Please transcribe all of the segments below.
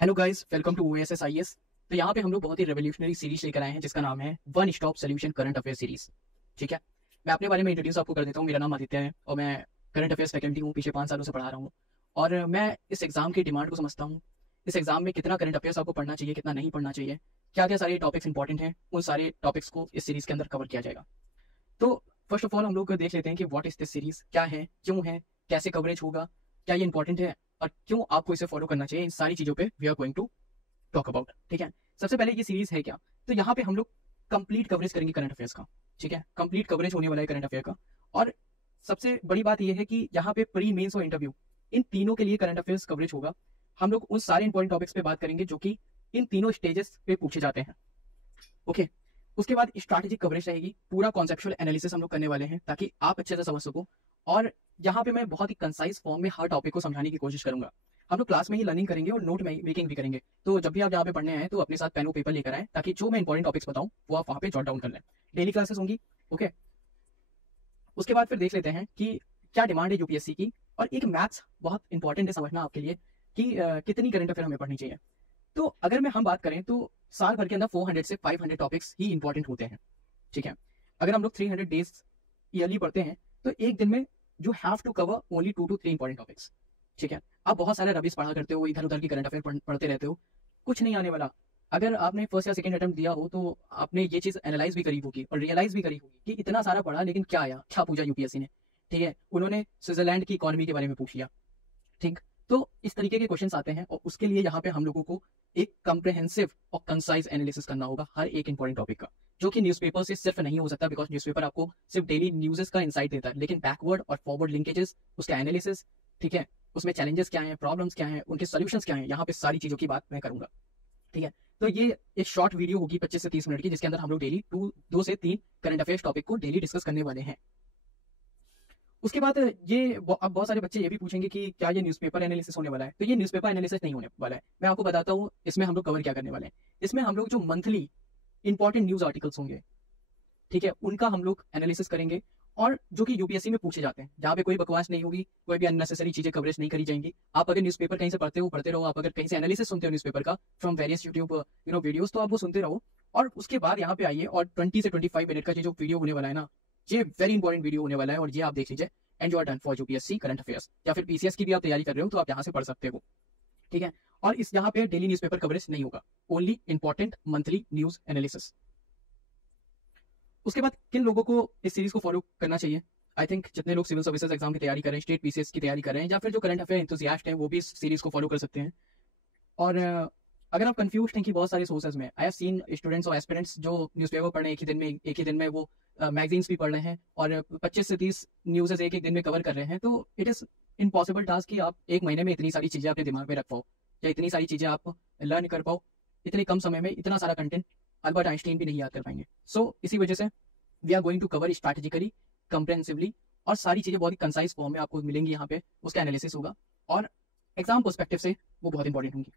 Hello guys, welcome to OSS IAS. तो यहाँ पे हम लोग बहुत ही रेवोल्यूशनरी सीरीज लेकर आए हैं जिसका नाम है one stop solution current affair series. ठीक है, मैं अपने बारे में इंट्रोड्यूस आपको कर देता हूँ। मेरा नाम आदित्य है और मैं करंट अफेयर्स फैकल्टी हूँ, पीछे 5 सालों से पढ़ा रहा हूँ। और मैं इस एग्जाम की डिमांड को समझता हूँ। इस एग्जाम में कितना करंट अफेयर्स आपको पढ़ना चाहिए, कितना नहीं पढ़ना चाहिए, क्या क्या सारे टॉपिक्स इंपॉर्टेंट हैं, उन सारे टॉपिक्स को इस सीरीज के अंदर कवर किया जाएगा। तो फर्स्ट ऑफ ऑल हम लोग देख लेते हैं कि व्हाट इज दिस सीरीज, क्या है, क्यों है, कैसे कवरेज होगा, क्या ये इंपॉर्टेंट है और क्यों आपको इसे फॉलो करना चाहिए। इन सारी चीज़ों पे we are going to talk about. ठीक है, सबसे पहले ये सीरीज है क्या। तो यहाँ पे हम लोग कंप्लीट कवरेज करेंगे करंट अफेयर्स का। ठीक है, कंप्लीट कवरेज होने वाला है करंट अफेयर का। और सबसे बड़ी बात यह है कि यहाँ पे प्री मेंस और इंटरव्यू, इन तीनों के लिए करंट अफेयर्स कवरेज होगा। हम लोग उन सारे इंपॉर्टेंट टॉपिक्स पे बात करेंगे जो कि इन तीनों स्टेजेस पे पूछे जाते हैं। ओके, उसके बाद स्ट्रैटेजिक कवरेज रहेगी, पूरा कॉन्सेप्चुअल एनालिसिस हम लोग करने वाले हैं ताकि आप अच्छे से समझ सको। और यहाँ पे मैं बहुत ही कंसाइज फॉर्म में हर टॉपिक को समझाने की कोशिश करूंगा। हम लोग क्लास में ही लर्निंग करेंगे और नोट मेकिंग भी करेंगे। तो जब भी आप यहाँ पे पढ़ने आए तो अपने साथ पेन और पेपर लेकर आए ताकि जो मैं इंपॉर्टेंट टॉपिक्स बताऊँ वो आप वहाँ पे जॉट डाउन कर लें। डेली क्लासेस होंगी। ओके, उसके बाद फिर देख लेते हैं कि क्या डिमांड है यूपीएससी की। और एक मैथ्स बहुत इंपॉर्टेंट है समझना आपके लिए कि कितनी करंट अफेयर हमें पढ़नी चाहिए। तो अगर हम बात करें तो साल भर के अंदर 400 से 500 टॉपिक्स ही इंपॉर्टेंट होते हैं। ठीक है, अगर हम लोग 300 डेज ईयरली पढ़ते हैं तो एक दिन में you have to cover only 2 to 3 important topics. ठीक है, आप बहुत सारे रबिश पढ़ा करते हो, इधर उधर की करंट अफेयर पढ़ते रहते हो, कुछ नहीं आने वाला। अगर आपने फर्स्ट या सेकंड अटेम्प्ट दिया हो तो आपने ये चीज एनालाइज भी करी होगी और रियलाइज भी करी होगी कि इतना सारा पढ़ा लेकिन क्या आया, क्या पूछा यूपीएससी ने। ठीक है, उन्होंने स्विट्जरलैंड की इकोनॉमी के बारे में पूछ लिया। ठीक, तो इस तरीके के क्वेश्चंस आते हैं और उसके लिए यहाँ पे हम लोगों को एक कॉम्प्रिहेंसिव और कंसाइज एनालिसिस करना होगा हर एक इंपॉर्टेंट टॉपिक का, जो कि न्यूज़पेपर से सिर्फ नहीं हो सकता। बिकॉज न्यूज़पेपर आपको सिर्फ डेली न्यूज़ का इंसाइट देता है, लेकिन बैकवर्ड और फॉरवर्ड लिंकेजेस, उसका एनालिसिस, ठीक है, उसमें चैलेंजेस क्या हैं, प्रॉब्लम्स क्या हैं, उनके सोल्यूशंस क्या हैं, यहाँ पे सारी चीज़ों की बात मैं करूंगा। ठीक है, तो ये एक शॉर्ट वीडियो होगी 25 से 30 मिनट की, जिसके अंदर हम लोग डेली 2 से 3 करंट अफेयर्स टॉपिक को डेली डिस्कस करने वाले हैं। उसके बाद अब बहुत सारे बच्चे ये भी पूछेंगे कि क्या ये न्यूज़पेपर एनालिसिस होने वाला है। तो ये न्यूज़पेपर एनालिसिस नहीं होने वाला है। मैं आपको बताता हूँ इसमें हम लोग कवर क्या करने वाले हैं। इसमें हम लोग जो मंथली इंपॉर्टेंट न्यूज़ आर्टिकल्स होंगे, ठीक है, उनका हम लोग एनालिसिस करेंगे। और जो कि यूपीएससी में पूछे जाते हैं, जहाँ पे कोई बकवास नहीं होगी, कोई भी अननेसेसरी चीजें कवरेज नहीं करी जाएंगी। आप अगर न्यूज़पेपर कहीं से पढ़ते हो, पढ़ते रहो। आप अगर कहीं से एनालिसिस सुनते हो न्यूज़पेपर का फ्रॉम वेरियस यूट्यूब वीडियोस, तो आप वो सुनते रहो। और उसके बाद यहाँ पे आइए और 20 से 25 मिनट का ये जो वीडियो होने वाला है ना, ये वेरी इंपॉर्टेंट वीडियो होने वाला है और ये आप देख लीजिए। And you are done for UPSC current affairs, या फिर पीसीएस की भी आप तैयारी कर रहे हो तो आप यहाँ से पढ़ सकते हो। ठीक है, और इस यहाँ पे डेली न्यूज़पेपर कवरेज नहीं होगा, only important monthly news analysis. उसके बाद किन लोगों को इस सीरीज को फॉलो करना चाहिए। आई थिंक जितने लोग सिविल सर्विसेज एग्जाम की तैयारी करें, स्टेट पीसीएस की तैयारी करें, या फिर जो करंट अफेयर एंथुसियास्ट हैं, वो भी इस सीरीज को फॉलो कर सकते हैं। और अगर आप कंफ्यूज हैं कि बहुत सारे सोर्सेज में, आई हैव सीन स्टूडेंट्स और एस्पिरेंट्स जो न्यूज़पेपर पढ़ रहे हैं एक ही दिन में वो मैगजीन्स भी पढ़ रहे हैं और 25 से 30 न्यूज़ एक एक दिन में कवर कर रहे हैं। तो इट इज़ इम्पॉसिबल टास्क कि आप एक महीने में इतनी सारी चीज़ें अपने दिमाग में रख पाओ या इतनी सारी चीज़ें आप लर्न कर पाओ। इतने कम समय में इतना सारा कंटेंट अल्बर्ट आइंस्टीन भी नहीं याद कर पाएंगे। सो इसी वजह से we are going to cover strategically, comprehensively, और सारी चीज़ें बहुत ही कंसाइज फॉर्म में आपको मिलेंगी। यहाँ पे उसका एनालिसिस होगा और एग्जाम पर्सपेक्टिव से वो बहुत इंपॉर्टेंट होंगी।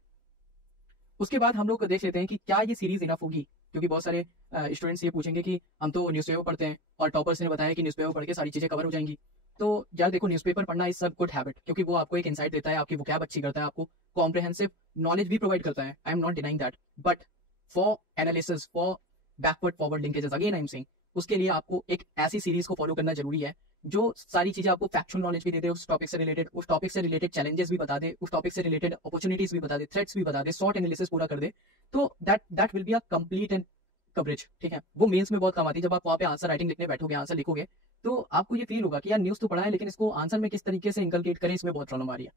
उसके बाद हम लोग देख लेते हैं कि क्या ये सीरीज इनफ होगी, क्योंकि बहुत सारे स्टूडेंट्स ये पूछेंगे कि हम तो न्यूज़पेपर पढ़ते हैं और टॉपर्स ने बताया कि न्यूज़पेपर पढ़ के सारी चीज़ें कवर हो जाएंगी। तो यार देखो, न्यूज़पेपर पढ़ना इज सब गुड हैबिट, क्योंकि वो आपको एक इंसाइट देता है, आपकी वोकैब अच्छी करता है, आपको कॉम्प्रिहेंसिव नॉलेज भी प्रोवाइड करता है। I am not denying that, but for analysis, for backward forward linkages, again I am saying, उसके लिए आपको एक ऐसी सीरीज को फॉलो करना जरूरी है जो सारी चीजें आपको फैक्चुअल नॉलेज भी दे दे, उस टॉपिक से रिलेटेड, उस टॉपिक से रिलेटेड चैलेंजेस भी बता दे, उस टॉपिक से रिलेटेड अपॉर्चुनिटीज भी बता दे, थ्रेट्स भी बता दे, शॉर्ट एनालिसिस पूरा कर दे। तो that will be a complete and coverage. ठीक है, वो मेंस में बहुत काम आती है। जब आप वहाँ पे आंसर राइटिंग लिखने बैठोगे, आंसर लिखोगे, तो आपको ये फील होगा कि यार न्यूज तो पढ़ा है लेकिन इसको आंसर में किस तरीके से इंकलकेट करें, इसमें बहुत प्रॉब्लम आ रही है।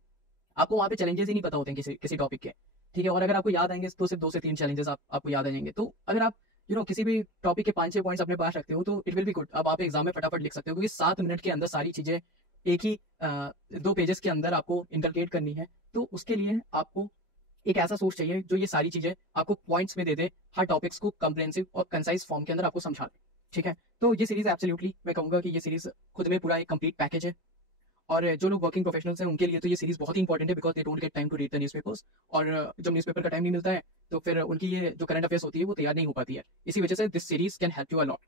आपको वहाँ पे चैलेंजेस ही नहीं पता होते हैं किसी किसी टॉपिक के। ठीक है, और अगर आपको याद आएंगे तो सिर्फ 2 से 3 चैलेंजेस आपको याद आ जाएंगे। तो अगर आप किसी भी टॉपिक के 5-6 पॉइंट्स अपने पास रखते हो तो इट विल बी गुड। अब आप एग्जाम में फटाफट लिख सकते हो, क्योंकि 7 मिनट के अंदर सारी चीजें एक ही 2 पेजेस के अंदर आपको इंटरकेट करनी है। तो उसके लिए आपको एक ऐसा सोर्स चाहिए जो ये सारी चीजें आपको पॉइंट्स में दे दे, हर टॉपिक्स को कंप्रेहेंसिव और कंसाइज फॉर्म के अंदर आपको समझा दे। ठीक है, तो ये सीरीज एब्सोल्युटली मैं कहूंगा कि ये सीरीज खुद में पूरा एक कंप्लीट पैकेज है। और जो लोग वर्किंग प्रोफेशनल्स हैं उनके लिए तो ये सीरीज बहुत ही इंपॉर्टेंट है, because they don't get time to read the newspapers. और जब न्यूज़पेपर का टाइम नहीं मिलता है तो फिर उनकी ये जो करंट अफेयर्स होती है वो तैयार नहीं हो पाती है। इसी वजह से this series can help you a lot.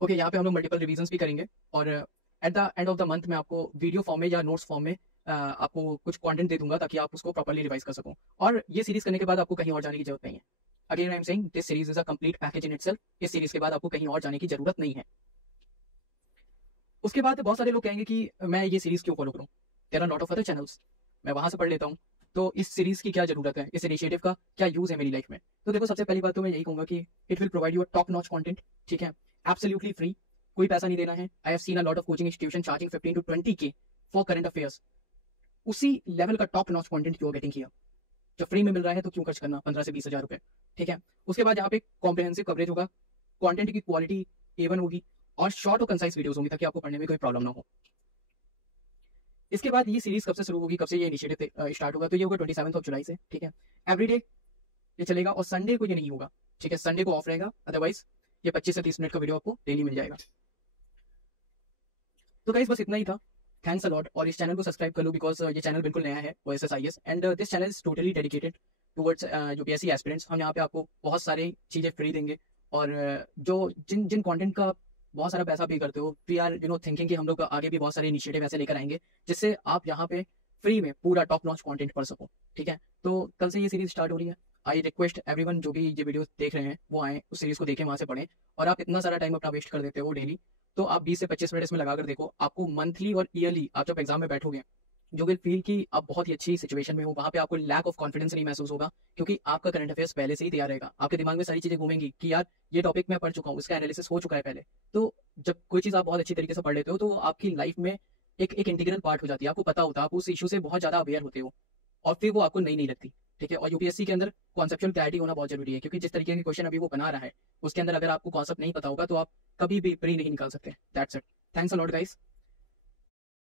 Okay, यहाँ पे हम लोग मल्टीपल रिवीजन भी करेंगे और at the end of the month में आपको वीडियो फॉर्म में या नोट्स फॉर्म में आपको कुछ कंटेंट दे दूंगा ताकि आप उसको प्रॉपर्ली रिवाइज कर सको। और ये सीरीज करने के बाद आपको कहीं और जाने की जरूरत नहीं है। Again I am saying this series is a complete package in itself. इस सीरीज के बाद आपको कहीं और जाने की जरूरत नहीं है। उसके बाद बहुत सारे लोग कहेंगे कि मैं ये सीरीज क्यों फॉलो करूँ, there are lot of other channels, मैं वहां से पढ़ लेता हूँ, तो इस सीरीज की क्या जरूरत है, इस इनिशिएटिव का क्या यूज है मेरी लाइफ में। तो देखो, सबसे पहली बात तो मैं यही कहूंगा कि it will provide you top notch content, ठीक है, एब्सोल्युटली फ्री, कोई पैसा नहीं देना है। I have seen a lot of coaching institution charging 15 to 20K for current affairs. उसी लेवल का top notch content you are getting here. जब फ्री में मिल रहा है तो क्यों खर्च करना 15 से 20 हज़ार रुपए, ठीक है। उसके बाद यहाँ पे कॉम्प्रिहेंसिव कवरेज होगा, कंटेंट की क्वालिटी A1 होगी और शॉर्ट और कंसाइज वीडियोस होंगी ताकि आपको पढ़ने में कोई प्रॉब्लम ना हो। इसके बाद ये सीरीज कब से शुरू होगी, कब से ये इनिशिएटिव स्टार्ट होगा, तो ये होगा 27 जुलाई से, ठीक है। एवरीडे ये चलेगा और संडे को ये नहीं होगा, ठीक है, संडे को ऑफ रहेगा, अदरवाइज ये 25 से 30 मिनट का वीडियो आपको डेली मिल जाएगा। तो गाइस बस इतना ही था, थैंक्स अ लॉट। और इस चैनल को सब्सक्राइब कर लो बिकॉज ये चैनल बिल्कुल नया है OSSIS and this channel is totally dedicated towards UPSC aspirants. हम यहाँ पे आपको बहुत सारी चीज़ें फ्री देंगे और जो जिन जिन कंटेंट का बहुत सारा पैसा पे करते हो, वी आर थिंकिंग कि हम लोग आगे भी बहुत सारे इनिशिएटिव ऐसे लेकर आएंगे जिससे आप यहाँ पे फ्री में पूरा टॉप नॉच कंटेंट पढ़ सको, ठीक है। तो कल से ये सीरीज स्टार्ट हो रही है। आई रिक्वेस्ट एवरीवन जो भी ये वीडियो देख रहे हैं वो आए, उस सीरीज को देखें, वहाँ से पढ़ें। और आप इतना सारा टाइम अपना वेस्ट कर देते हो डेली, तो आप 20 से 25 मिनट इसमें लगा कर देखो, आपको मंथली और ईयरली आप जब एग्जाम में बैठोगे जो विल फील कि आप बहुत ही अच्छी सिचुएशन में हो, वहाँ पे आपको लैक ऑफ कॉन्फिडेंस नहीं महसूस होगा क्योंकि आपका करंट अफेयर्स पहले से ही तैयार रहेगा। आपके दिमाग में सारी चीजें घूमेंगी कि यार ये टॉपिक मैं पढ़ चुका हूँ, इसका एनालिसिस हो चुका है पहले। तो जब कोई चीज़ आप बहुत अच्छी तरीके से पढ़ लेते हो तो आपकी लाइफ में एक इंटीग्रल पार्ट हो जाती है, आपको पता होता है, आप उस इशू से बहुत ज़्यादा अवेयर होते हो और फिर वो आपको नई नहीं लगती, ठीक है। और UPSC के अंदर कॉन्सेप्चुअल क्लैरिटी होना बहुत जरूरी है क्योंकि जिस तरीके के क्वेश्चन अभी वो बना रहा है उसके अंदर अगर आपको कॉन्सेप्ट नहीं पता होगा तो आप कभी भी प्री नहीं निकाल सकते। That's it, thanks a lot guys.